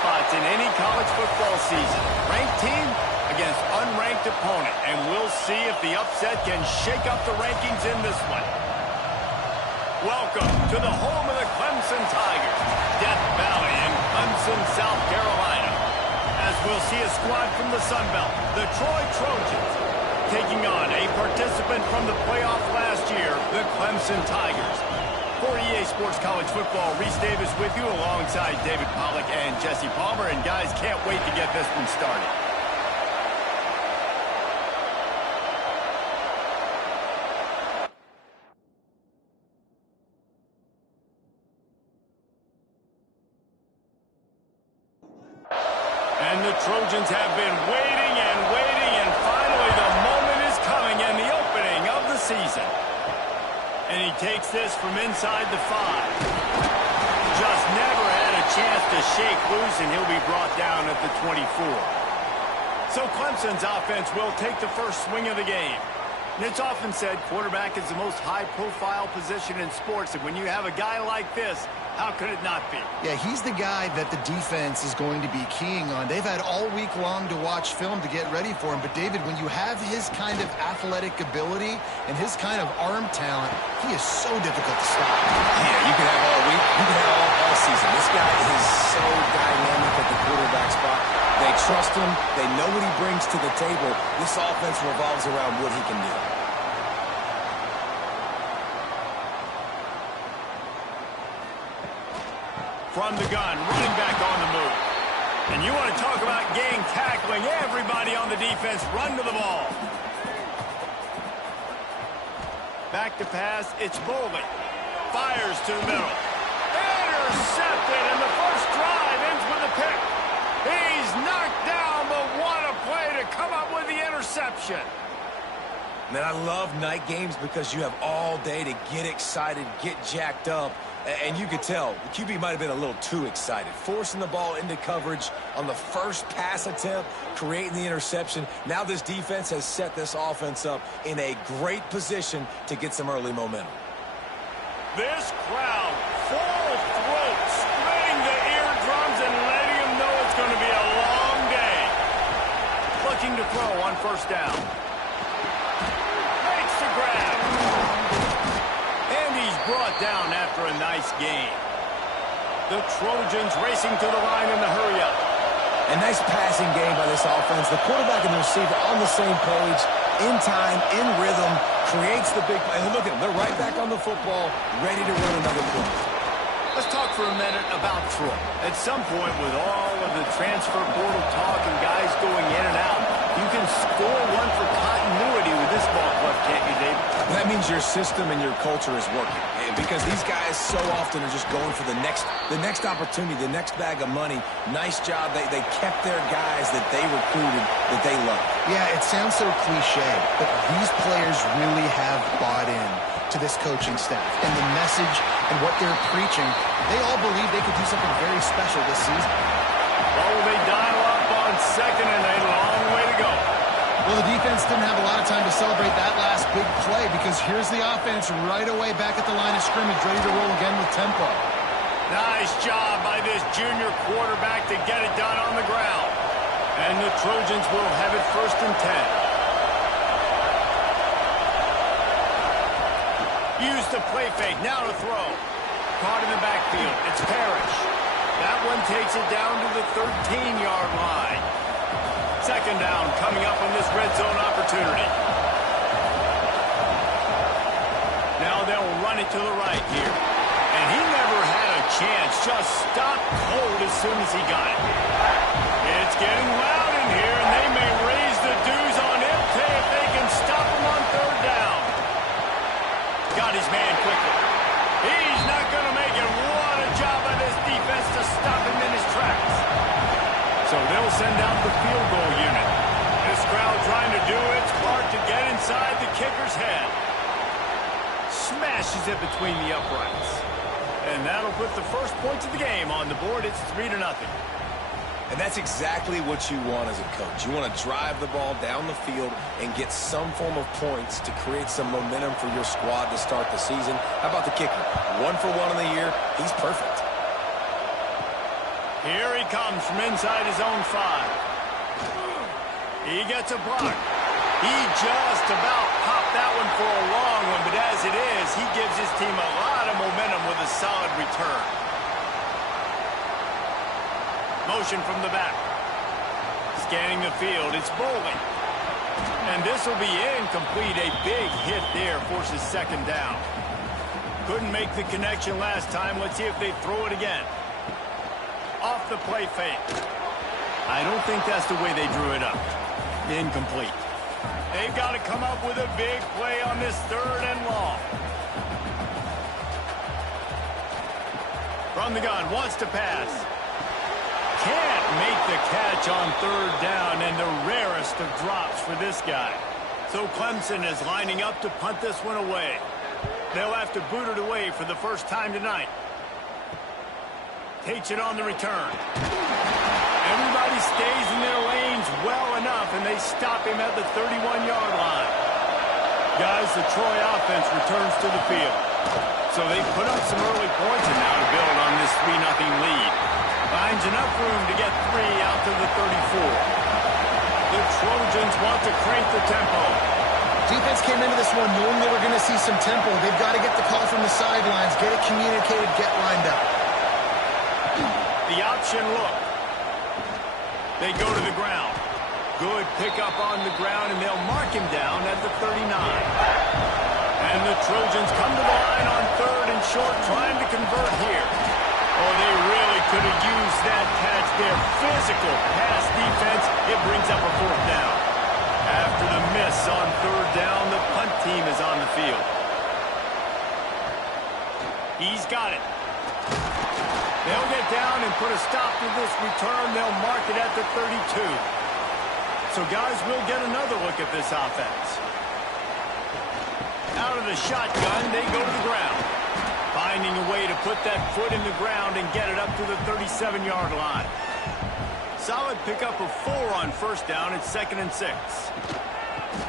spots in any college football season. Ranked team against unranked opponent, and we'll see if the upset can shake up the rankings in this one. Welcome to the home of the Clemson Tigers, Death Valley in Clemson, South Carolina. As we'll see a squad from the Sun Belt, the Troy Trojans, taking on a participant from the playoff last year, the Clemson Tigers. For EA Sports College Football, Reese Davis with you alongside David Pollack and Jesse Palmer. And guys, can't wait to get this one started. And the Trojans have been waiting and waiting, and finally the moment is coming and the opening of the season. And he takes this from inside the 5. Just never had a chance to shake loose, and he'll be brought down at the 24. So Clemson's offense will take the first swing of the game. And it's often said quarterback is the most high-profile position in sports, and when you have a guy like this, how could it not be? Yeah, he's the guy that the defense is going to be keying on. They've had all week long to watch film to get ready for him. But, David, when you have his kind of athletic ability and his kind of arm talent, he is so difficult to stop. Yeah, you can have all week. You can have all season. This guy is so dynamic at the quarterback spot. They trust him. They know what he brings to the table. This offense revolves around what he can do. From the gun, running back on the move. And you want to talk about gang tackling. Everybody on the defense run to the ball. Back to pass, it's Bolden. Fires to the middle. Intercepted, and the first drive ends with a pick. He's knocked down, but what a play to come up with the interception. Man, I love night games because you have all day to get excited, get jacked up. And you could tell, the QB might have been a little too excited. Forcing the ball into coverage on the first pass attempt, creating the interception. Now this defense has set this offense up in a great position to get some early momentum. This crowd, full throat, splitting the eardrums and letting them know it's going to be a long day. Looking to throw on first down. Makes the grab. And he's brought down after a nice gain. The Trojans racing to the line in the hurry-up. A nice passing game by this offense. The quarterback and the receiver on the same page, in time, in rhythm, creates the big play. And look at them. They're right back on the football, ready to run another play. Let's talk for a minute about Troy. At some point, with all of the transfer portal talk and guys going in and out, you can score one for continuity with this ball club, can't you, David? That means your system and your culture is working. Because these guys so often are just going for the next opportunity, the next bag of money. Nice job. They kept their guys that they recruited, that they love. Yeah, it sounds so cliche, but these players really have bought in to this coaching staff. And the message and what they're preaching, they all believe they could do something very special this season. Well, they dial up on second and a long way to go. Well, the defense didn't have a lot of time to celebrate that last big play because here's the offense right away back at the line of scrimmage, ready to roll again with tempo. Nice job by this junior quarterback to get it done on the ground. And the Trojans will have it 1st and 10. Use the play fake, now to throw. Caught in the backfield, it's Parrish. That one takes it down to the 13-yard line. 2nd down coming up on this red zone opportunity. Now they'll run it to the right here. And he never had a chance, just stopped cold as soon as he got it. It's getting loud in here, and they may raise the dues on Impey if they can stop him on 3rd down. Got his man quickly. He's not going to make it. What a job by this defense to stop him in his tracks. So they'll send out the field goal unit. This crowd trying to do its part to get inside the kicker's head. Smashes it between the uprights. And that'll put the first points of the game on the board. It's 3-0. And that's exactly what you want as a coach. You want to drive the ball down the field and get some form of points to create some momentum for your squad to start the season. How about the kicker? 1 for 1 in the year. He's perfect. Here he comes from inside his own 5. He gets a block. He just about popped that one for a long one, but as it is, he gives his team a lot of momentum with a solid return. Motion from the back. Scanning the field, it's Bowling. And this will be incomplete. A big hit there forces second down. Couldn't make the connection last time. Let's see if they throw it again. Off the play fake. I don't think that's the way they drew it up. Incomplete. They've got to come up with a big play on this 3rd and long. From the gun, wants to pass. Can't make the catch on 3rd down, and the rarest of drops for this guy. So Clemson is lining up to punt this one away. They'll have to boot it away for the first time tonight. Takes it on the return. Everybody stays in their lanes well enough, and they stop him at the 31-yard line. Guys, the Troy offense returns to the field. So they put up some early points and now to build on this 3-0 lead. Finds enough room to get 3 out to the 34. The Trojans want to crank the tempo. Defense came into this one knowing they were going to see some tempo. They've got to get the call from the sidelines, get it communicated, get lined up. The option look. They go to the ground. Good pickup on the ground, and they'll mark him down at the 39. And the Trojans come to the line on 3rd and short, trying to convert here. Oh, they really could have used that catch there. Physical pass defense. It brings up a 4th down. After the miss on 3rd down, the punt team is on the field. He's got it. They'll get down and put a stop to this return. They'll mark it at the 32. So, guys, we'll get another look at this offense. Out of the shotgun, they go to the ground. Finding a way to put that foot in the ground and get it up to the 37-yard line. Solid pickup of 4 on 1st down. It's 2nd and 6.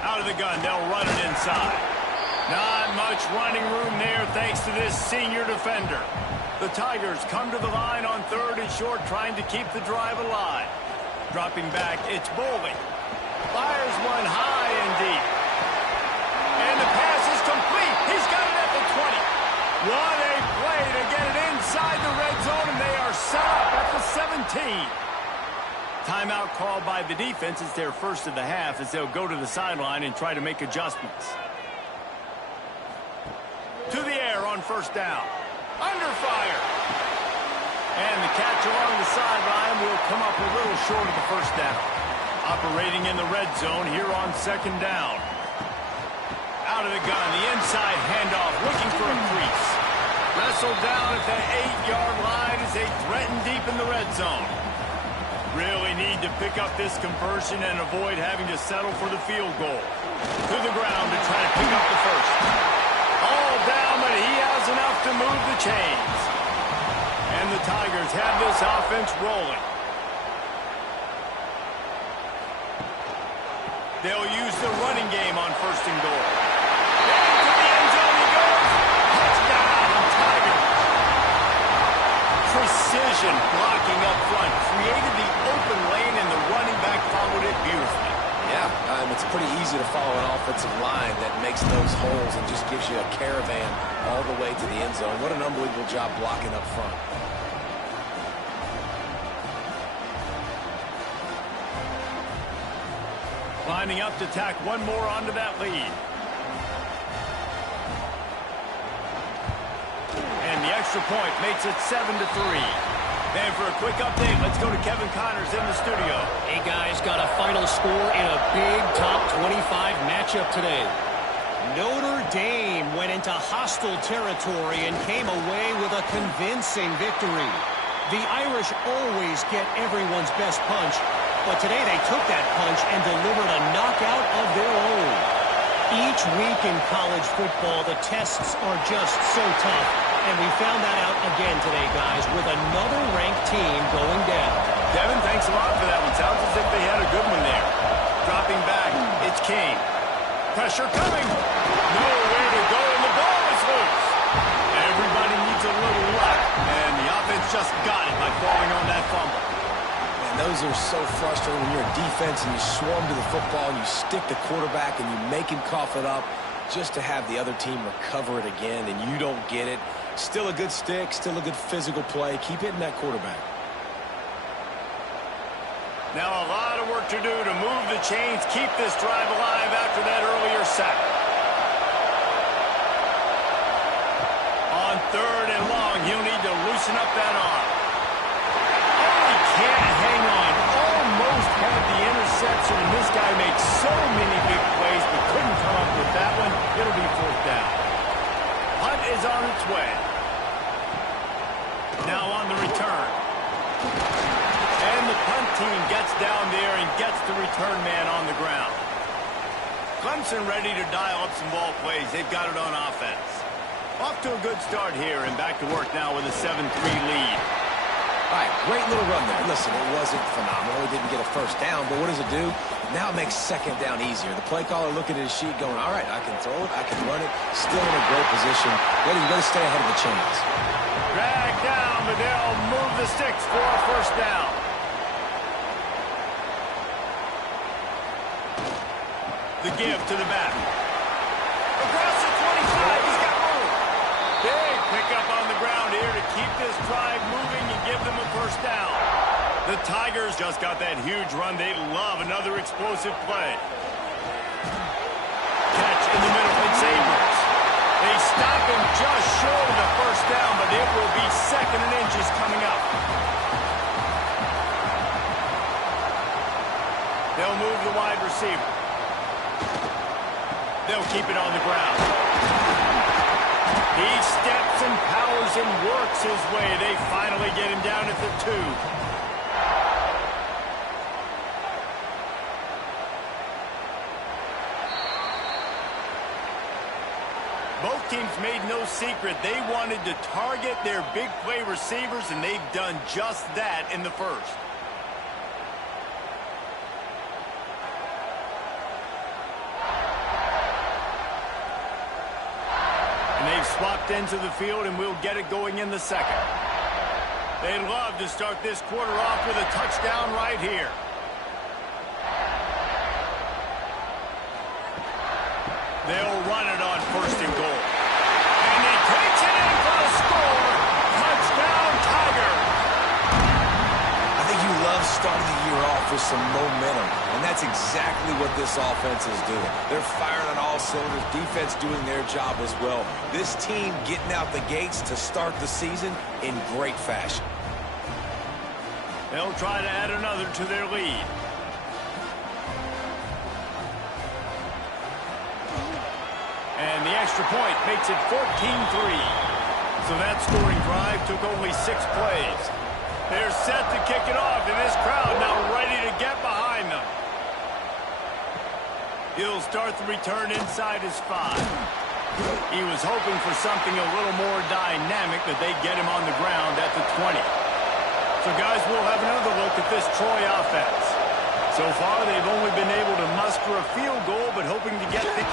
Out of the gun, they'll run it inside. Not much running room there thanks to this senior defender. The Tigers come to the line on 3rd and short, trying to keep the drive alive. Dropping back, it's Bowling. Fires one high and deep. And the pass is complete. He's got it at the 20. What a play to get it inside the red zone, and they are set up at the 17. Timeout called by the defense. It's their first of the half as they'll go to the sideline and try to make adjustments. To the air on 1st down. Under fire. And the catch along the sideline will come up a little short of the 1st down. Operating in the red zone here on 2nd down. Out of the gun, the inside handoff, looking for a crease. Wrestled down at the 8-yard line as they threaten deep in the red zone. Really need to pick up this conversion and avoid having to settle for the field goal. To the ground to try to pick up the 1st. All down, but he has enough to move the chains. And the Tigers have this offense rolling. They'll use the running game on 1st and goal. Into the end zone he goes. Touchdown, Tigers. Precision blocking up front. Created the open lane, and the running back followed it beautifully. Yeah, it's pretty easy to follow an offensive line that makes those holes and just gives you a caravan all the way to the end zone. What an unbelievable job blocking up front. Lining up to tack one more onto that lead. And the extra point makes it 7-3. And for a quick update, let's go to Kevin Connors in the studio. Hey, guys, got a final score in a big top 25 matchup today. Notre Dame went into hostile territory and came away with a convincing victory. The Irish always get everyone's best punch, but today they took that punch and delivered a knockout of their own. Each week in college football, the tests are just so tough, and we found that out again today, guys, with another ranked team going down. Devin, thanks a lot for that one. Sounds as if they had a good one there. Dropping back, it's Kane. Pressure coming. Nowhere to go, and the ball is loose. Everybody needs a little luck, and the offense just got it by falling on that fumble. those are so frustrating when you're a defense and you swarm to the football and you stick the quarterback and you make him cough it up just to have the other team recover it again and you don't get it. Still a good stick, still a good physical play. Keep hitting that quarterback. Now a lot of work to do to move the chains, keep this drive alive after that earlier sack. On 3rd and long, he'll need to loosen up that arm. Oh, he can't hang on. Almost had the interception, and this guy makes so many big plays, but couldn't come up with that one. It'll be 4th down. Hunt is on its way. Now on the return. And the punt team gets down there and gets the return man on the ground. Clemson ready to dial up some ball plays. They've got it on offense. Off to a good start here and back to work now with a 7-3 lead. All right, great little run there. Listen, it wasn't phenomenal. He didn't get a first down, but what does it do? Now it makes 2nd down easier. The play caller looking at his sheet going, all right, I can throw it, I can run it. Still in a great position. You got to stay ahead of the chains. Drag down, but they'll move the sticks for a first down. The give to the back. Across the 25, he's got room. Big pickup on the ground here to keep this drive moving and give them a first down. The Tigers just got that huge run. They love another explosive play. Catch in the middle. It's Abrams. They stop him just short of the first down, but it will be 2nd and inches coming up. They'll move the wide receiver. They'll keep it on the ground. He steps and powers and works his way. They finally get him down at the 2. Both teams made no secret. They wanted to target their big play receivers, and they've done just that in the first. And they've swapped into the field, and we'll get it going in the 2nd. They'd love to start this quarter off with a touchdown right here. They'll run it on 1st and goal. And he takes it in for the score. Touchdown, Tiger. I think you love starting the year off with some momentum, and that's exactly what this offense is doing. They're firing on all cylinders, defense doing their job as well. This team getting out the gates to start the season in great fashion. They'll try to add another to their lead. And the extra point makes it 14-3. So that scoring drive took only 6 plays. They're set to kick it off, and this crowd now ready to get behind them. He'll start the return inside his 5. He was hoping for something a little more dynamic, but they get him on the ground at the 20. So, guys, we'll have another look at this Troy offense. So far, they've only been able to muster a field goal, but hoping to get the...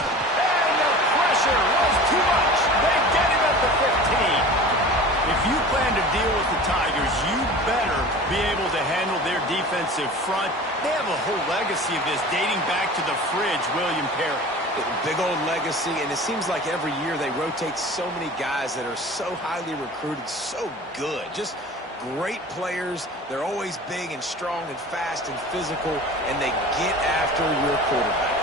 Pressure was too much. They get him at the 15. If you plan to deal with the Tigers, you better be able to handle their defensive front. They have a whole legacy of this dating back to the fridge, William Perry. Big old legacy, and it seems like every year they rotate so many guys that are so highly recruited, so good. Just great players. They're always big and strong and fast and physical, and they get after your quarterback.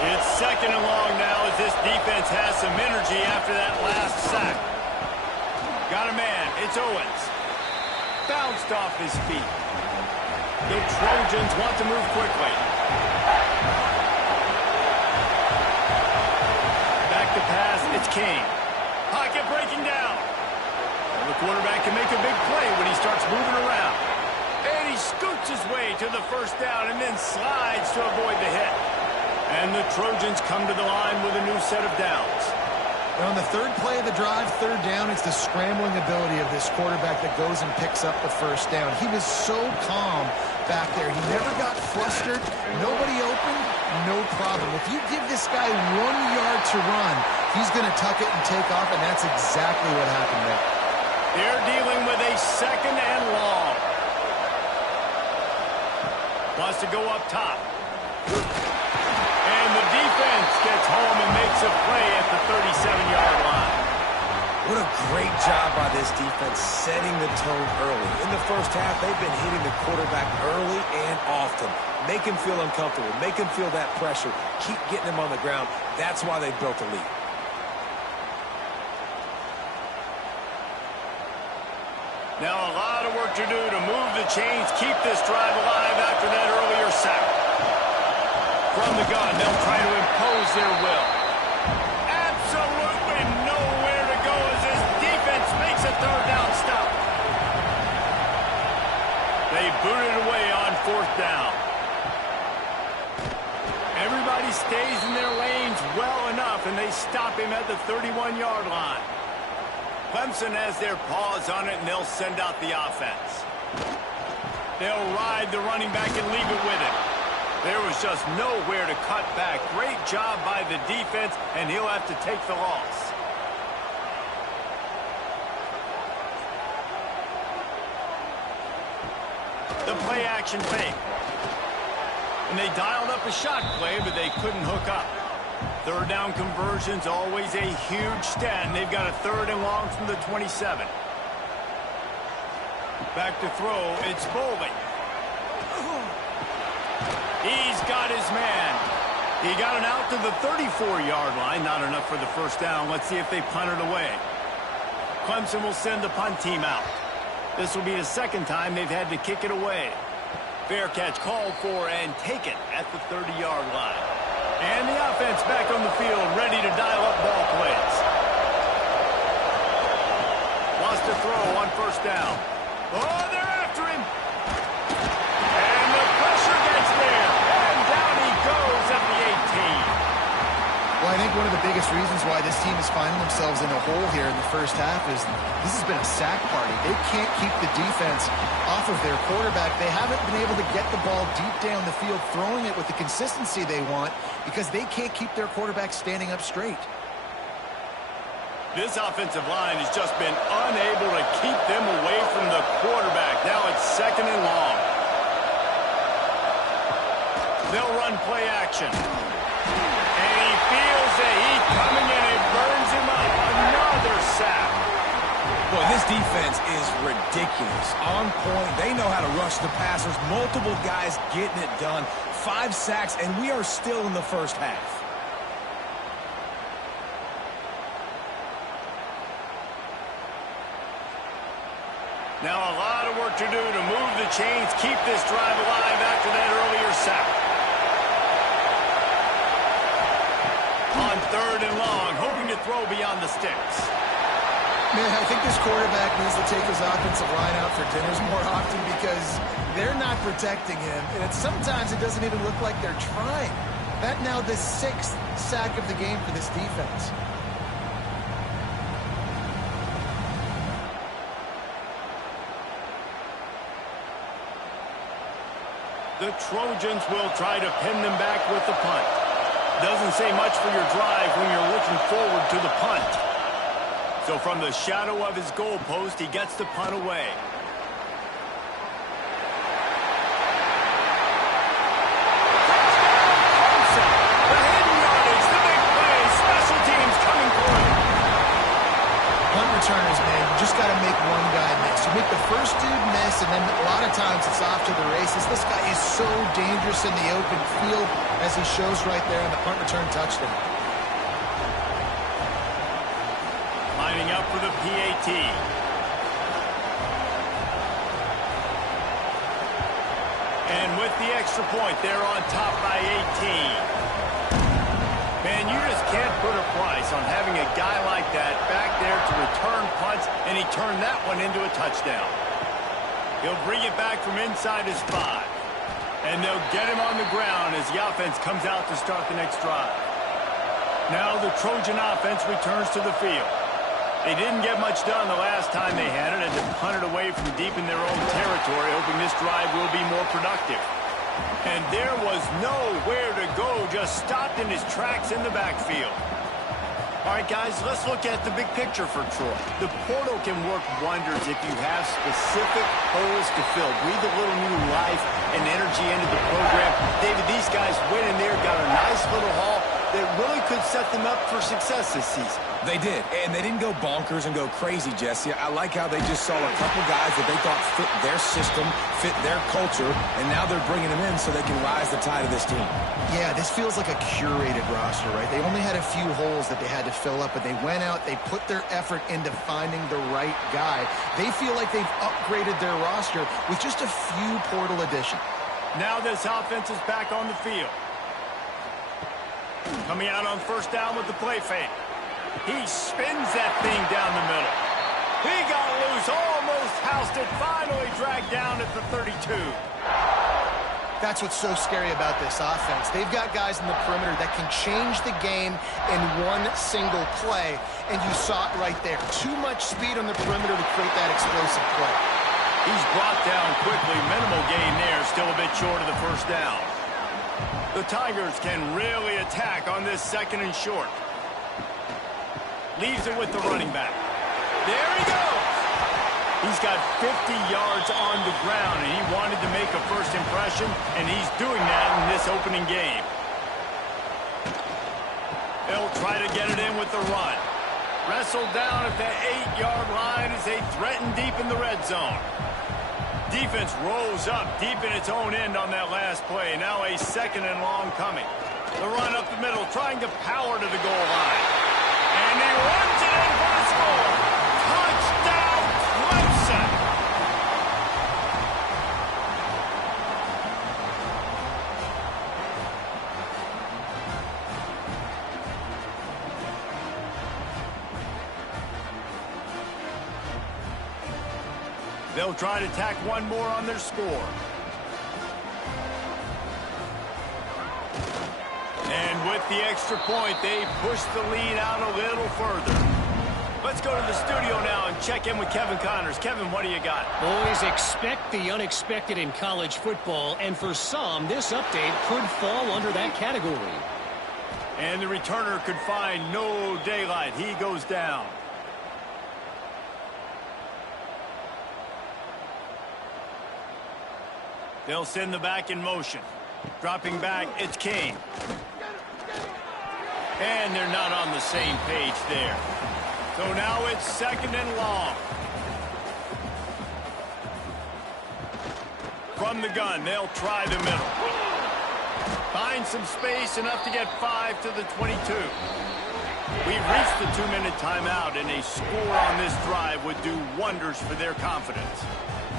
It's 2nd and long now as this defense has some energy after that last sack. Got a man. It's Owens. Bounced off his feet. The Trojans want to move quickly. Back to pass. It's King. Pocket breaking down. And the quarterback can make a big play when he starts moving around. And he scoots his way to the first down and then slides to avoid the hit. And the Trojans come to the line with a new set of downs. And on the 3rd play of the drive, 3rd down, it's the scrambling ability of this quarterback that goes and picks up the first down. He was so calm back there. He never got flustered. Nobody open, no problem. If you give this guy 1 yard to run, he's going to tuck it and take off, and that's exactly what happened there. They're dealing with a 2nd and long. Wants to go up top. And the defense gets home and makes a play at the 37-yard line. What a great job by this defense setting the tone early. In the first half, they've been hitting the quarterback early and often. Make him feel uncomfortable. Make him feel that pressure. Keep getting him on the ground. That's why they built a lead. Now a lot of work to do to move the chains, keep this drive alive after that earlier sack. From the gun, they'll try to impose their will. Absolutely nowhere to go as this defense makes a third down stop. They boot it away on fourth down. Everybody stays in their lanes well enough, and they stop him at the 31-yard line. Clemson has their paws on it, and they'll send out the offense. They'll ride the running back and leave it with him. There was just nowhere to cut back. Great job by the defense, and he'll have to take the loss. The play action fake. And they dialed up a shot play, but they couldn't hook up. Third down conversion's always a huge stat, and they've got a third and long from the 27. Back to throw, it's Boley. He's got his man. He got it out to the 34-yard line. Not enough for the first down. Let's see if they punt it away. Clemson will send the punt team out. This will be the second time they've had to kick it away. Fair catch called for and taken at the 30-yard line. And the offense back on the field, ready to dial up ball plays. Wants to throw on first down. Oh, they're after him. And the pressure gets there. And down he goes at the 18. Well, I think one of the biggest reasons why this team is finding themselves in a hole here in the first half is this has been a sack party. They can't keep the defense off of their quarterback. They haven't been able to get the ball deep down the field, throwing it with the consistency they want because they can't keep their quarterback standing up straight. This offensive line has just been unable to keep them away from the quarterback. Now it's second and long. They'll run play action. And he feels the heat coming in. It burns him up. Another sack. Boy, this defense is ridiculous. On point. They know how to rush the passers. Multiple guys getting it done. 5 sacks, and we are still in the first half. Now a lot of work to do to move the chains, keep this drive alive after that earlier sack. On third and long, hoping to throw beyond the sticks. Man, I think this quarterback needs to take his offensive line out for dinners more often because they're not protecting him. And sometimes it doesn't even look like they're trying. That now the 6th sack of the game for this defense. The Trojans will try to pin them back with the punt. Doesn't say much for your drive when you're looking forward to the punt. So from the shadow of his goalpost, he gets the punt away. The hidden yardage, the big play, special teams coming for him. Punt returners, man, you just got to make one guy miss. You make the first dude miss, and then a lot of times it's off to the races. This guy is so dangerous in the open field, as he shows right there on the punt return touchdown. Lining up for the PAT. And with the extra point, they're on top by 18. Man, you just can't put a price on having a guy like that back there to return punts, and he turned that one into a touchdown. He'll bring it back from inside his 5. And they'll get him on the ground as the offense comes out to start the next drive. Now the Trojan offense returns to the field. They didn't get much done the last time they had it, and to punt it away from deep in their own territory, hoping this drive will be more productive. And there was nowhere to go, just stopped in his tracks in the backfield. All right, guys, let's look at the big picture for Troy. The portal can work wonders if you have specific holes to fill. Breathe a little new life and energy into the program. David, these guys went in there, got a nice little haul that really could set them up for success this season. They did, and they didn't go bonkers and go crazy, Jesse. I like how they just saw a couple guys that they thought fit their system, fit their culture, and now they're bringing them in so they can rise the tide of this team. Yeah, this feels like a curated roster, right? They only had a few holes that they had to fill up, but they went out, they put their effort into finding the right guy. They feel like they've upgraded their roster with just a few portal additions. Now this offense is back on the field. Coming out on first down with the play fake. He spins that thing down the middle. He got loose, almost housed it, finally dragged down at the 32. That's what's so scary about this offense. They've got guys in the perimeter that can change the game in one single play, and you saw it right there. Too much speed on the perimeter to create that explosive play. He's brought down quickly. Minimal gain there, still a bit short of the first down. The Tigers can really attack on this second and short. Leaves it with the running back. There he goes. He's got 50 yards on the ground, and he wanted to make a first impression, and he's doing that in this opening game. They'll try to get it in with the run. Wrestled down at the 8-yard line as they threaten deep in the red zone. Defense rolls up deep in its own end on that last play. Now a second and long coming. The run up the middle, trying to power to the goal line. And he runs it in for the score. Touchdown, Clemson. They'll try to tack one more on their score. And with the extra point, they push the lead out a little further. Let's go to the studio now and check in with Kevin Connors. Kevin, what do you got? Boys, expect the unexpected in college football, and for some, this update could fall under that category. And the returner could find no daylight. He goes down. They'll send the back in motion. Dropping back, it's King. And they're not on the same page there. So now it's second and long. From the gun, they'll try the middle. Find some space, enough to get 5 to the 22. We've reached the 2-minute timeout, and a score on this drive would do wonders for their confidence.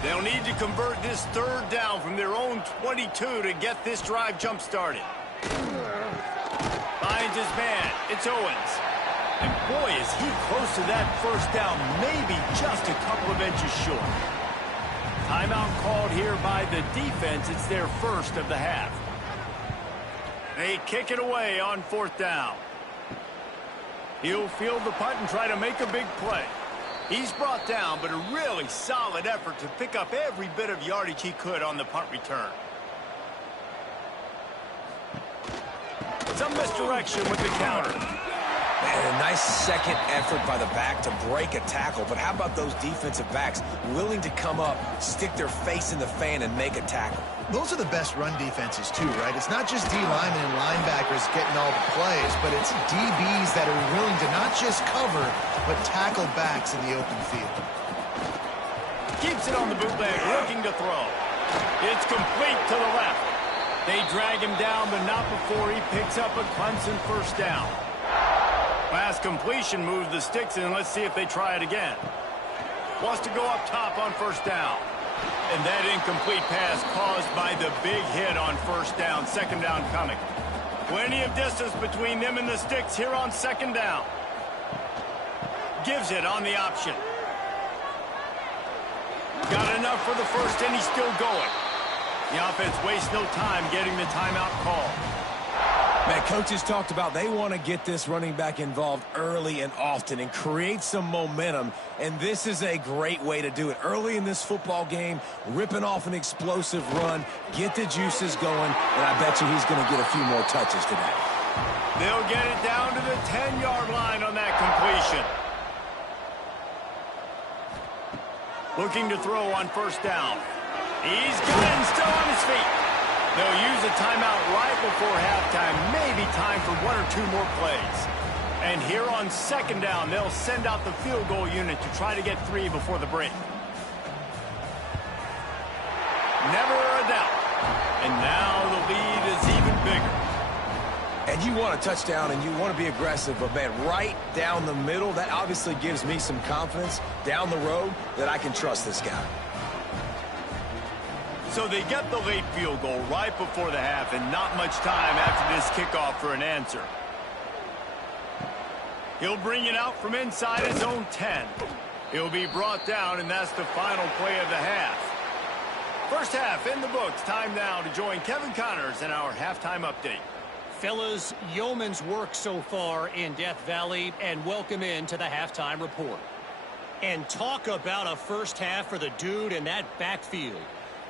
They'll need to convert this third down from their own 22 to get this drive jump-started. Finds his man. It's Owens. And boy, is he close to that first down, maybe just a couple of inches short. Timeout called here by the defense. It's their first of the half. They kick it away on fourth down. He'll field the punt and try to make a big play. He's brought down, but a really solid effort to pick up every bit of yardage he could on the punt return. Some misdirection with the counter. Man, a nice second effort by the back to break a tackle. But how about those defensive backs willing to come up, stick their face in the fan, and make a tackle? Those are the best run defenses, too, right? It's not just D linemen and linebackers getting all the plays, but it's DBs that are willing to not just cover, but tackle backs in the open field. Keeps it on the bootleg, looking to throw. It's complete to the left. They drag him down, but not before he picks up a Clemson first down. Last completion moves the sticks in. Let's see if they try it again. Wants to go up top on first down. And that incomplete pass caused by the big hit on first down. Second down coming. Plenty of distance between them and the sticks here on second down. Gives it on the option. Got enough for the first, and he's still going. The offense wastes no time getting the timeout call. Man, coaches talked about they want to get this running back involved early and often and create some momentum, and this is a great way to do it. Early in this football game, ripping off an explosive run, get the juices going, and I bet you he's going to get a few more touches today. They'll get it down to the 10-yard line on completion. Looking to throw on first down. He's got it and still on his feet. They'll use a timeout right before halftime. Maybe time for one or two more plays. And here on second down, they'll send out the field goal unit to try to get 3 before the break. Never a doubt. And now the lead is even bigger. And you want a touchdown and you want to be aggressive, but man, right down the middle, that obviously gives me some confidence down the road that I can trust this guy. So they get the late field goal right before the half and not much time after this kickoff for an answer. He'll bring it out from inside his own 10. He'll be brought down, and that's the final play of the half. First half in the books. Time now to join Kevin Connors in our halftime update. Fellas, yeoman's work so far in Death Valley, and welcome into the halftime report. And talk about a first half for the dude in that backfield.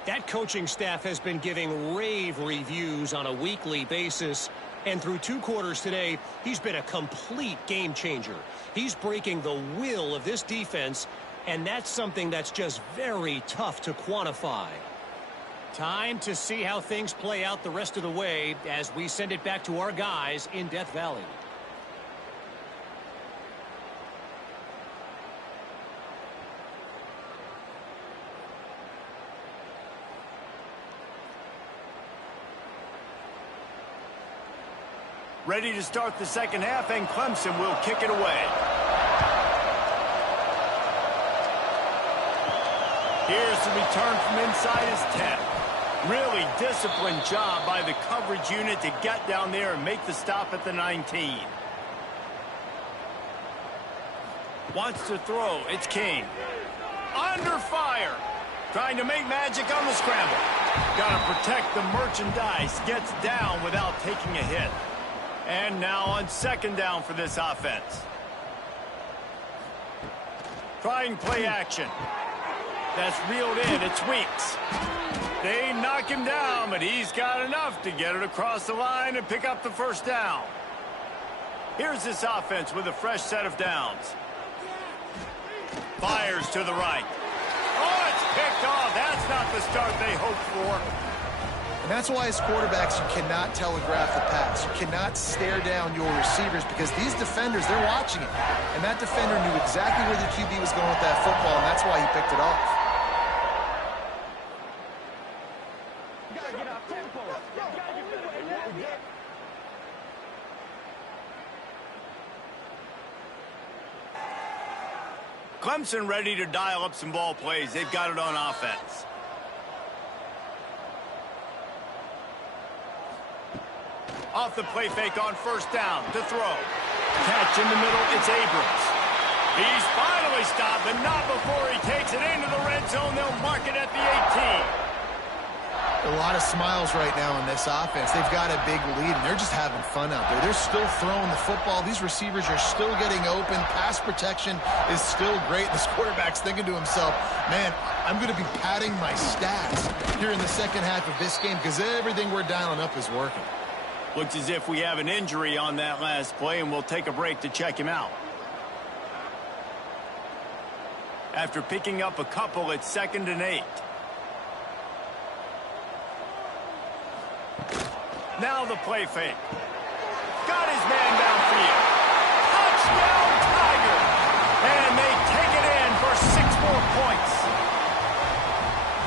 That coaching staff has been giving rave reviews on a weekly basis. And through 2 quarters today, he's been a complete game changer. He's breaking the will of this defense, and that's something that's just very tough to quantify. Time to see how things play out the rest of the way as we send it back to our guys in Death Valley. Ready to start the second half, and Clemson will kick it away. Here's the return from inside his 10. Really disciplined job by the coverage unit to get down there and make the stop at the 19. Wants to throw. It's King. Under fire. Trying to make magic on the scramble. Got to protect the merchandise. Gets down without taking a hit. And now on second down for this offense. Trying play action. That's reeled in. It's Weeks. They knock him down, but he's got enough to get it across the line and pick up the first down. Here's this offense with a fresh set of downs. Fires to the right. Oh, it's picked off. That's not the start they hoped for. And that's why as quarterbacks, you cannot telegraph the pass. You cannot stare down your receivers because these defenders, they're watching it. And that defender knew exactly where the QB was going with that football, and that's why he picked it off. Clemson ready to dial up some ball plays. They've got it on offense. Off the play fake on first down to throw. Catch in the middle, it's Abrams. He's finally stopped, but not before he takes it into the red zone. They'll mark it at the 18. A lot of smiles right now in this offense. They've got a big lead, and they're just having fun out there. They're still throwing the football. These receivers are still getting open. Pass protection is still great. This quarterback's thinking to himself, man, I'm going to be padding my stats here in the second half of this game because everything we're dialing up is working. Looks as if we have an injury on that last play, and we'll take a break to check him out. After picking up a couple, it's 2nd and 8. Now the play fake. Got his man downfield. Touchdown, Tiger! And they take it in for 6 more points.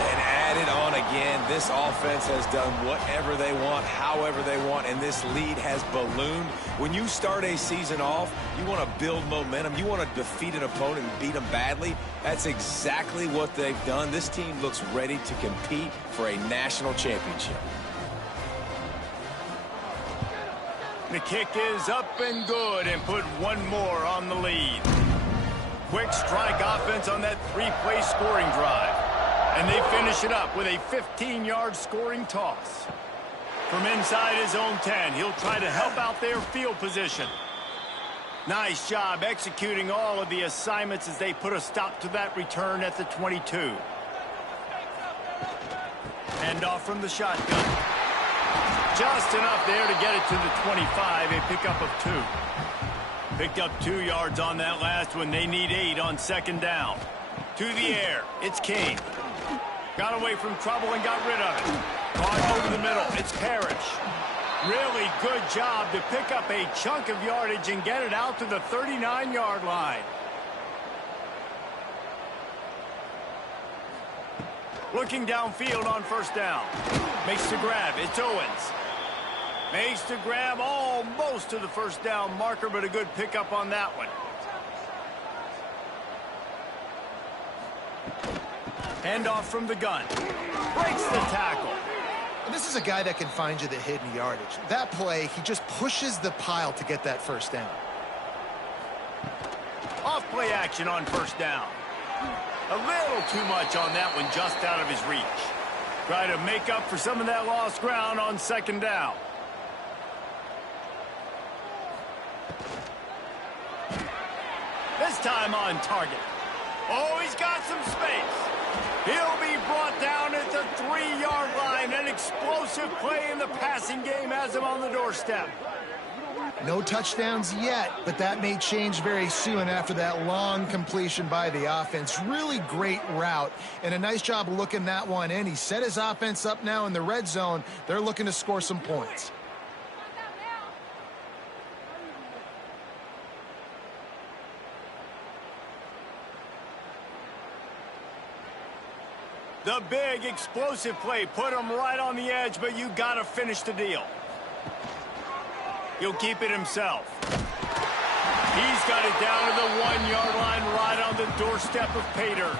And add it on again. This offense has done whatever they want, however they want, and this lead has ballooned. When you start a season off, you want to build momentum. You want to defeat an opponent and beat them badly. That's exactly what they've done. This team looks ready to compete for a national championship. The kick is up and good and put one more on the lead. Quick strike offense on that 3-play scoring drive. And they finish it up with a 15-yard scoring toss. From inside his own 10, he'll try to help out their field position. Nice job executing all of the assignments as they put a stop to that return at the 22. Hand off from the shotgun. Just enough there to get it to the 25, a pickup of 2. Picked up 2 yards on that last one. They need 8 on second down. To the air. It's King. Got away from trouble and got rid of it. Caught over the middle. It's Parrish. Really good job to pick up a chunk of yardage and get it out to the 39-yard line. Looking downfield on first down. Makes the grab. It's Owens. Makes the grab almost to the first down marker, but a good pickup on that one. Handoff from the gun. Breaks the tackle. And this is a guy that can find you the hidden yardage. That play, he just pushes the pile to get that first down. Off play action on first down. A little too much on that one, just out of his reach. Try to make up for some of that lost ground on second down. This time on target. Oh, he's got some space. He'll be brought down at the 3-yard line. An explosive play in the passing game has him on the doorstep. No touchdowns yet, but that may change very soon after that long completion by the offense. Really great route, and a nice job looking that one in. He set his offense up now in the red zone. They're looking to score some points. The big explosive play put him right on the edge, but you got to finish the deal. He'll keep it himself. He's got it down to the 1-yard line right on the doorstep of Pater.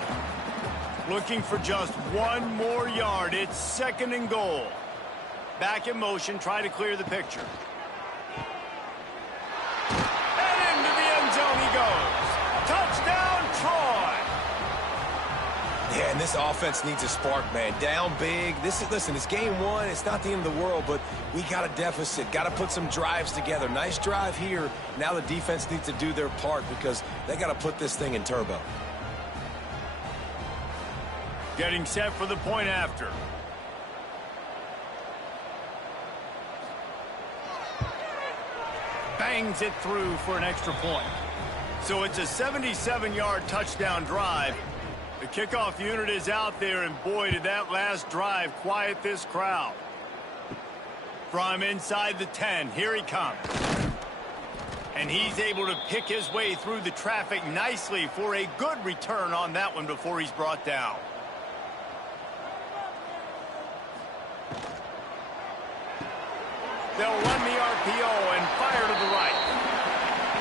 Looking for just 1 more yard. It's second and goal. Back in motion, try to clear the picture. And into the end zone he goes. Touchdown, Troy! Yeah, and this offense needs a spark, man. Down big. Listen, it's game 1. It's not the end of the world, but we got a deficit. Got to put some drives together. Nice drive here. Now the defense needs to do their part because they got to put this thing in turbo. Getting set for the point after. Bangs it through for an extra point. So it's a 77-yard touchdown drive. The kickoff unit is out there, and boy, did that last drive quiet this crowd. From inside the 10, here he comes. And he's able to pick his way through the traffic nicely for a good return on that one before he's brought down. They'll run the RPO and fire to the right.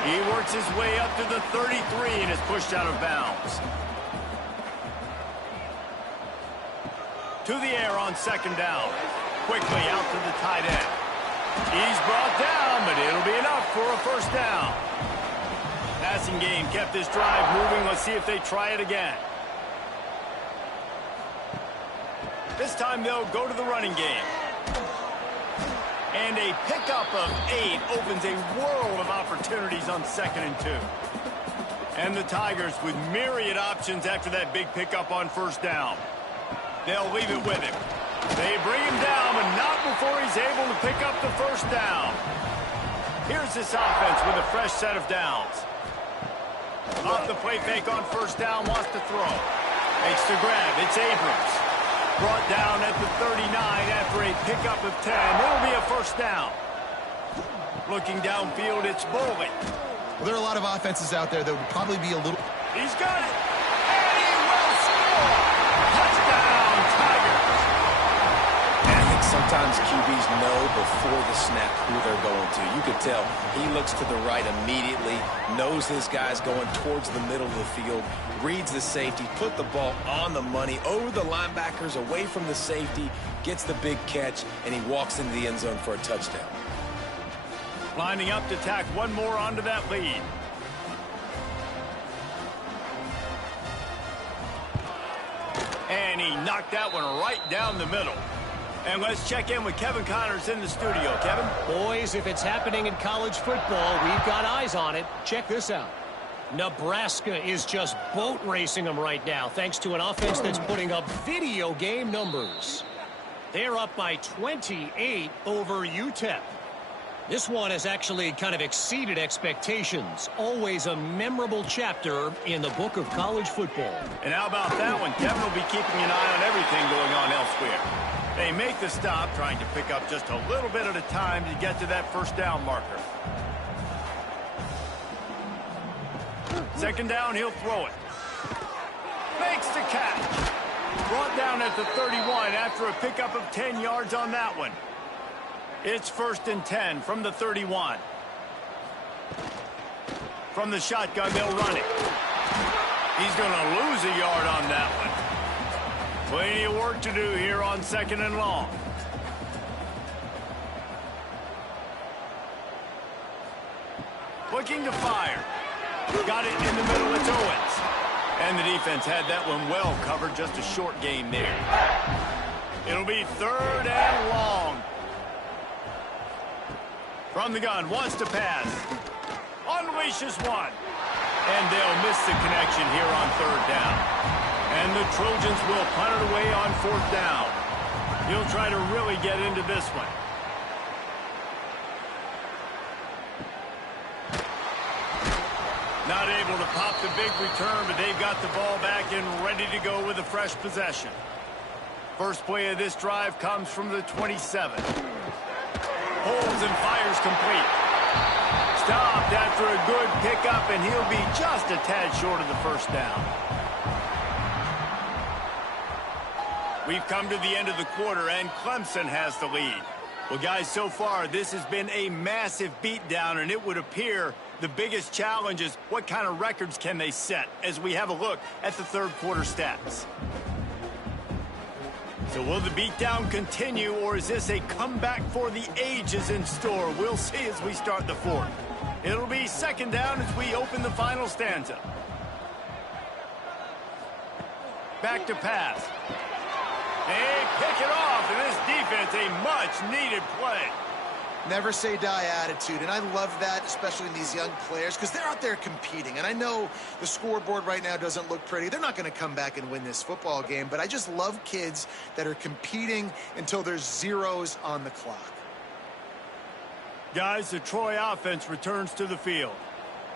He works his way up to the 33 and is pushed out of bounds. To the air on second down. Quickly out to the tight end. He's brought down, but it'll be enough for a first down. Passing game kept this drive moving. Let's see if they try it again. This time they'll go to the running game. And a pickup of 8 opens a world of opportunities on second and 2. And the Tigers with myriad options after that big pickup on first down. They'll leave it with him. They bring him down, but not before he's able to pick up the first down. Here's this offense with a fresh set of downs. Off the play fake on first down, wants to throw. Makes the grab. It's Abrams. Brought down at the 39 after a pickup of 10. It'll be a first down. Looking downfield, it's Bolden. Well, there are a lot of offenses out there that would probably be a little... He's got it. And he will score. Touchdown, Tigers. And I think sometimes QBs know before the snap who they're going to. You could tell he looks to the right immediately, knows his guy's going towards the middle of the field, reads the safety, put the ball on the money, over the linebackers, away from the safety, gets the big catch, and he walks into the end zone for a touchdown. Lining up to tack one more onto that lead. And he knocked that one right down the middle. And let's check in with Kevin Connors in the studio. Kevin? Boys, if it's happening in college football, we've got eyes on it. Check this out. Nebraska is just boat racing them right now, thanks to an offense that's putting up video game numbers. They're up by 28 over UTEP. This one has actually kind of exceeded expectations. Always a memorable chapter in the book of college football. And how about that one? Kevin will be keeping an eye on everything going on elsewhere. They make the stop, trying to pick up just a little bit at a time to get to that first down marker. Second down, he'll throw it. Makes the catch. Brought down at the 31 after a pickup of 10 yards on that one. It's 1st and 10 from the 31. From the shotgun, they'll run it. He's going to lose a yard on that one. Plenty of work to do here on 2nd and long. Looking to fire. Got it in the middle, it's Owens. And the defense had that one well covered, just a short gain there. It'll be 3rd and long. From the gun, wants to pass. Unleashes one. And they'll miss the connection here on 3rd down. And the Trojans will punt it away on 4th down. He'll try to really get into this one. Not able to pop the big return, but they've got the ball back and ready to go with a fresh possession. First play of this drive comes from the 27. Holds and fires complete. Stopped after a good pickup, and he'll be just a tad short of the first down. We've come to the end of the quarter, and Clemson has the lead. Well, guys, so far, this has been a massive beatdown, and it would appear the biggest challenge is what kind of records can they set as we have a look at the third quarter stats. So will the beatdown continue, or is this a comeback for the ages in store? We'll see as we start the fourth. It'll be 2nd down as we open the final stanza. Back to pass. They pick it off, and this defense, a much-needed play. Never say die attitude, and I love that, especially in these young players, because they're out there competing. And I know the scoreboard right now doesn't look pretty. They're not going to come back and win this football game, but I just love kids that are competing until there's zeros on the clock. Guys, the Troy offense returns to the field.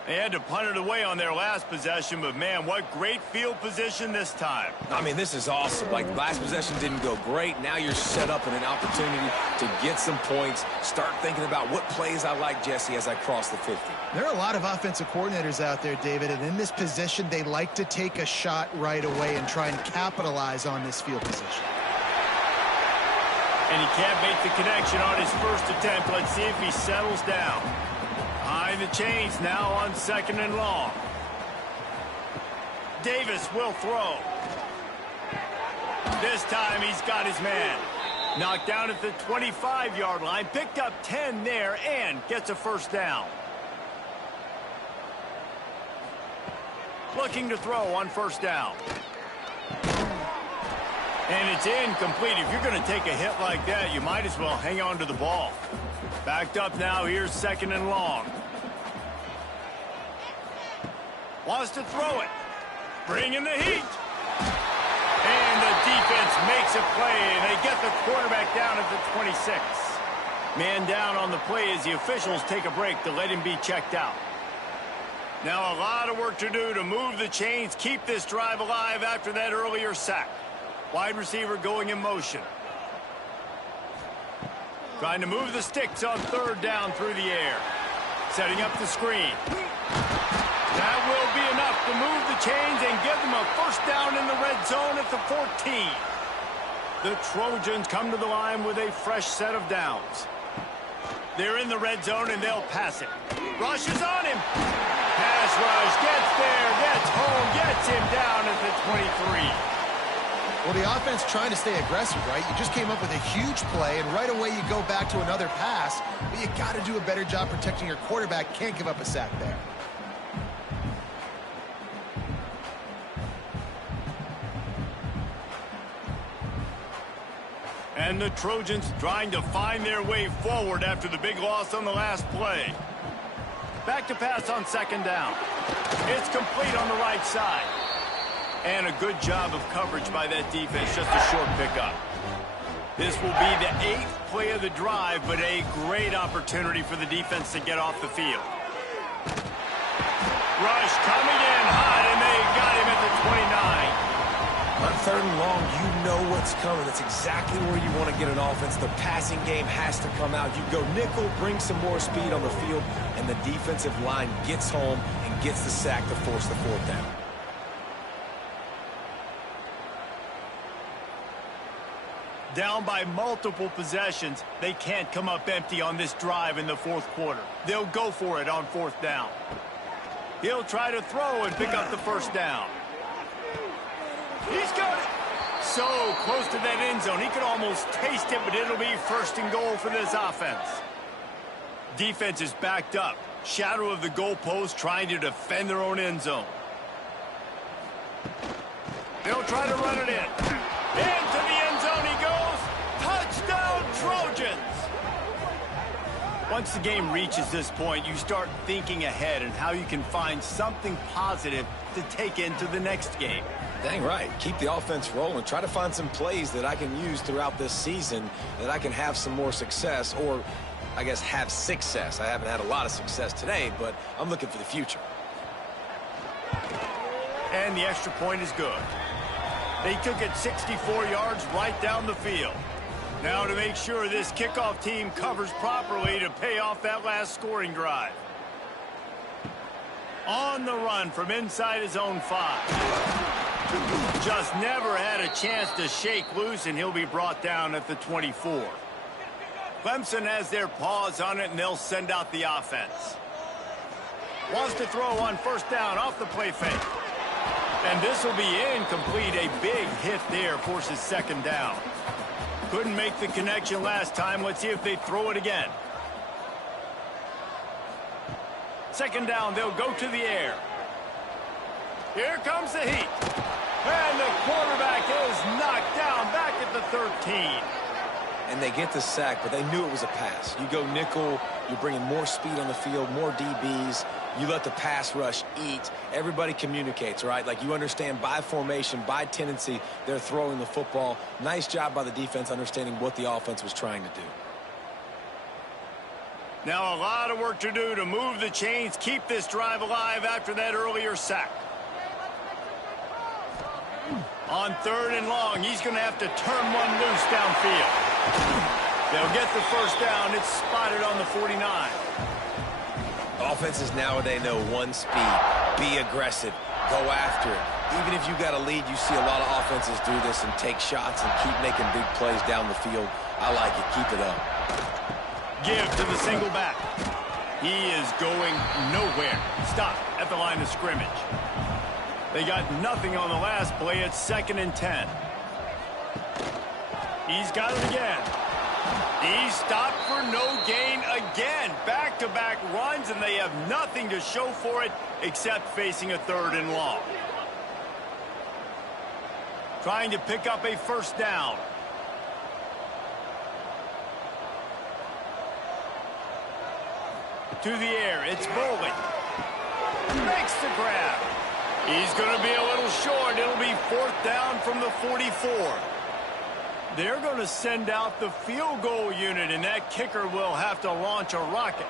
They had to punt it away on their last possession, but, man, what great field position this time. I mean, this is awesome. Like, last possession didn't go great. Now you're set up in an opportunity to get some points. Start thinking about what plays I like, Jesse, as I cross the 50. There are a lot of offensive coordinators out there, David, and in this position, they like to take a shot right away and try and capitalize on this field position. And he can't make the connection on his first attempt. Let's see if he settles down. Behind the chains now on 2nd and long. Davis will throw. This time he's got his man. Knocked down at the 25-yard line. Picked up 10 there and gets a first down. Looking to throw on 1st down. And it's incomplete. If you're going to take a hit like that, you might as well hang on to the ball. Backed up now. Here's 2nd and long. Wants to throw it. Bringing the heat. And the defense makes a play, and they get the quarterback down at the 26. Man down on the play as the officials take a break to let him be checked out. Now a lot of work to do to move the chains, keep this drive alive after that earlier sack. Wide receiver going in motion. Trying to move the sticks on 3rd down through the air. Setting up the screen. That will be enough to move the chains and give them a first down in the red zone at the 14. The Trojans come to the line with a fresh set of downs. They're in the red zone and they'll pass it. Rush is on him. Pass rush, gets there, gets home, gets him down at the 23. Well, the offense trying to stay aggressive, right? You just came up with a huge play, and right away you go back to another pass, but you got to do a better job protecting your quarterback. Can't give up a sack there. And the Trojans trying to find their way forward after the big loss on the last play. Back to pass on 2nd down. It's complete on the right side. And a good job of coverage by that defense, just a short pickup. This will be the 8th play of the drive, but a great opportunity for the defense to get off the field. Rush coming in hot, and they got him at the 29. On 3rd and long, you know what's coming. That's exactly where you want to get an offense. The passing game has to come out. You go nickel, bring some more speed on the field, and the defensive line gets home and gets the sack to force the 4th down. Down by multiple possessions, they can't come up empty on this drive in the 4th quarter. They'll go for it on 4th down. He'll try to throw and pick up the 1st down. He's got it. So close to that end zone. He could almost taste it, but it'll be 1st and goal for this offense. Defense is backed up. Shadow of the goalpost trying to defend their own end zone. They'll try to run it in. Into the end zone he goes. Touchdown, Trojans! Once the game reaches this point, you start thinking ahead and how you can find something positive to take into the next game. Dang right. Keep the offense rolling. Try to find some plays that I can use throughout this season that I can have some more success, or I guess have success. I haven't had a lot of success today, but I'm looking for the future. And the extra point is good. They took it 64 yards right down the field. Now to make sure this kickoff team covers properly to pay off that last scoring drive. On the run from inside his own 5. Just never had a chance to shake loose, and he'll be brought down at the 24. Clemson has their paws on it, and they'll send out the offense. Wants to throw on 1st down off the play fake. And this will be incomplete. A big hit there forces 2nd down. Couldn't make the connection last time. Let's see if they throw it again. 2nd down, they'll go to the air. Here comes the heat. And the quarterback is knocked down back at the 13. And they get the sack, but they knew it was a pass. You go nickel, you're bringing more speed on the field, more DBs. You let the pass rush eat. Everybody communicates, right? Like you understand by formation, by tendency, they're throwing the football. Nice job by the defense understanding what the offense was trying to do. Now a lot of work to do to move the chains, keep this drive alive after that earlier sack. On 3rd and long, he's going to have to turn one loose downfield. They'll get the 1st down. It's spotted on the 49. Offenses nowadays know one speed. Be aggressive. Go after it. Even if you got a lead, you see a lot of offenses do this and take shots and keep making big plays down the field. I like it. Keep it up. Give to the single back. He is going nowhere. Stop at the line of scrimmage. They got nothing on the last play. It's 2nd and 10. He's got it again. He's stopped for no gain again. Back-to-back runs, and they have nothing to show for it except facing a 3rd and long. Trying to pick up a 1st down. To the air, it's Bowling. Makes the grab. He's going to be a little short. It'll be 4th down from the 44. They're going to send out the field goal unit, and that kicker will have to launch a rocket.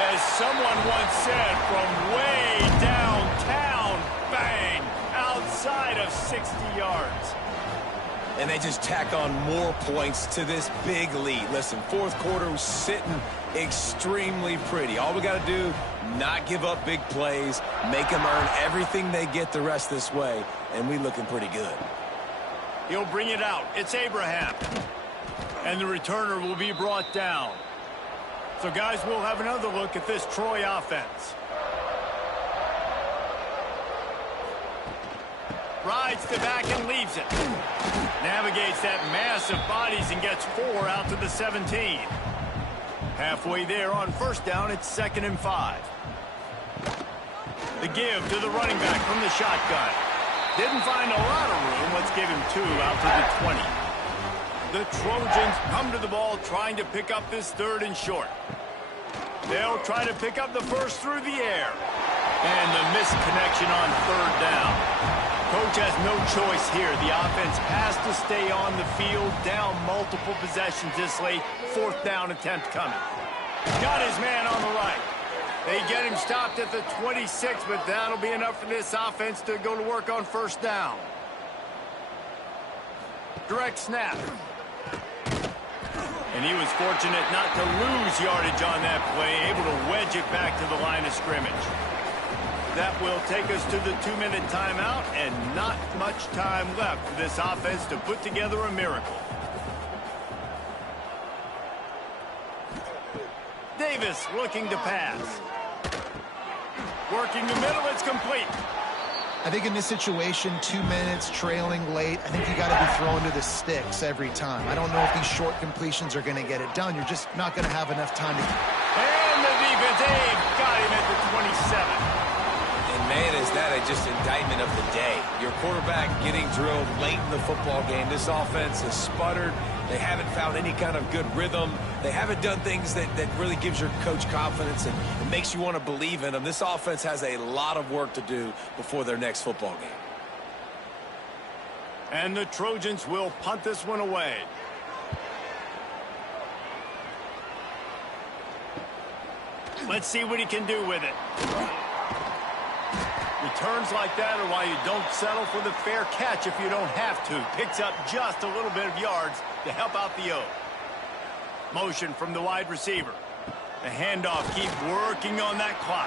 As someone once said, from way downtown, bang, outside of 60 yards. And they just tack on more points to this big lead. Listen, 4th quarter was sitting extremely pretty. All we got to do, not give up big plays, make them earn everything they get the rest this way, and we looking pretty good. He'll bring it out. It's Abraham. And the returner will be brought down. So, guys, we'll have another look at this Troy offense. Rides the back and leaves it. Navigates that mass of bodies and gets 4 out to the 17. Halfway there on 1st down, it's 2nd and 5. The give to the running back from the shotgun. Didn't find a lot of room. Let's give him 2 out to the 20. The Trojans come to the ball trying to pick up this 3rd and short. They'll try to pick up the 1st through the air. And the missed connection on 3rd down. Coach has no choice here. The offense has to stay on the field, down multiple possessions this late. 4th down attempt coming. Got his man on the right. They get him stopped at the 26, but that'll be enough for this offense to go to work on 1st down. Direct snap. And he was fortunate not to lose yardage on that play, able to wedge it back to the line of scrimmage. That will take us to the 2-minute timeout, and not much time left for this offense to put together a miracle. Davis looking to pass. Working the middle, it's complete. I think in this situation, 2 minutes, trailing late, I think you got to be throwing to the sticks every time. I don't know if these short completions are going to get it done. You're just not going to have enough time to... And the defense, got him at the 27. And man, is that just indictment of the day. Your quarterback getting drilled late in the football game. This offense has sputtered. They haven't found any kind of good rhythm. They haven't done things that really gives your coach confidence and it makes you want to believe in them. This offense has a lot of work to do before their next football game. And the Trojans will punt this one away. Let's see what he can do with it. Returns like that are why you don't settle for the fair catch if you don't have to. Picks up just a little bit of yards to help out the O. Motion from the wide receiver. The handoff keeps working on that clock.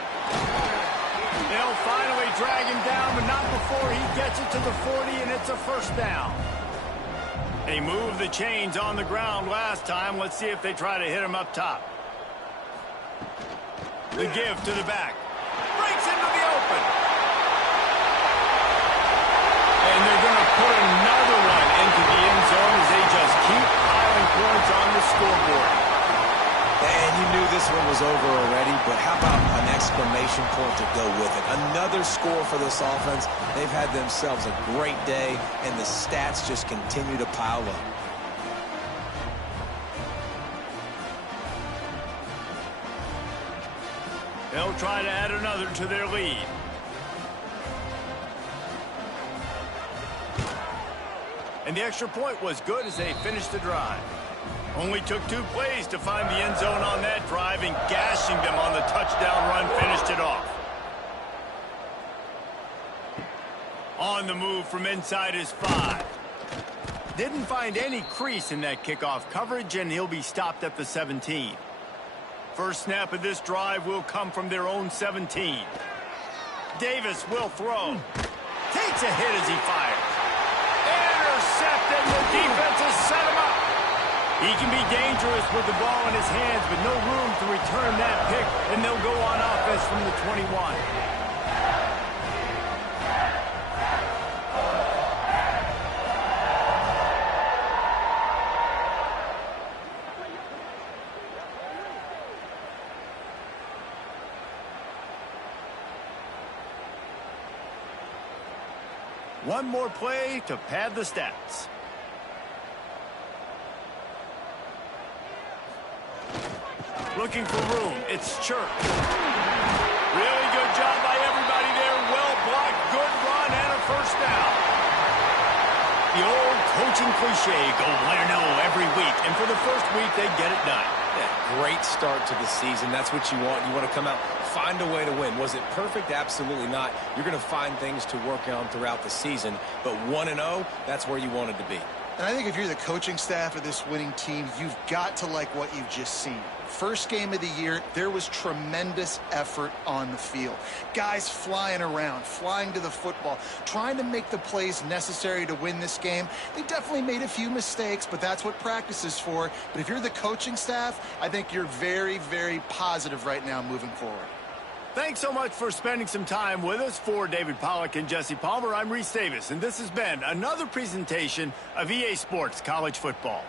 They'll finally drag him down, but not before he gets it to the 40, and it's a 1st down. They moved the chains on the ground last time. Let's see if they try to hit him up top. The give to the back. Breaks into the open. And they're going to put another one into the end zone as they just keep piling points on the scoreboard. And you knew this one was over already, but how about an exclamation point to go with it? Another score for this offense. They've had themselves a great day, and the stats just continue to pile up. They'll try to add another to their lead. And the extra point was good as they finished the drive. Only took 2 plays to find the end zone on that drive, and gashing them on the touchdown run finished it off. On the move from inside his 5. Didn't find any crease in that kickoff coverage, and he'll be stopped at the 17. First snap of this drive will come from their own 17. Davis will throw. Takes a hit as he fires. Intercepted, and the defense has set him up. He can be dangerous with the ball in his hands, but no room to return that pick, and they'll go on offense from the 21. One more play to pad the stats. Looking for room. It's Church. Really good job by everybody there. Well blocked, good run, and a 1st down. The old coaching cliche, go 1-0 every week. And for the first week, they get it done. Yeah, great start to the season. That's what you want. You want to come out, find a way to win. Was it perfect? Absolutely not. You're going to find things to work on throughout the season. But 1-0, that's where you wanted to be. And I think if you're the coaching staff of this winning team, you've got to like what you've just seen. First game of the year, there was tremendous effort on the field. Guys flying around, flying to the football, trying to make the plays necessary to win this game. They definitely made a few mistakes, but that's what practice is for. But if you're the coaching staff, I think you're very, very positive right now moving forward. Thanks so much for spending some time with us. For David Pollack and Jesse Palmer, I'm Reese Davis, and this has been another presentation of EA Sports College Football.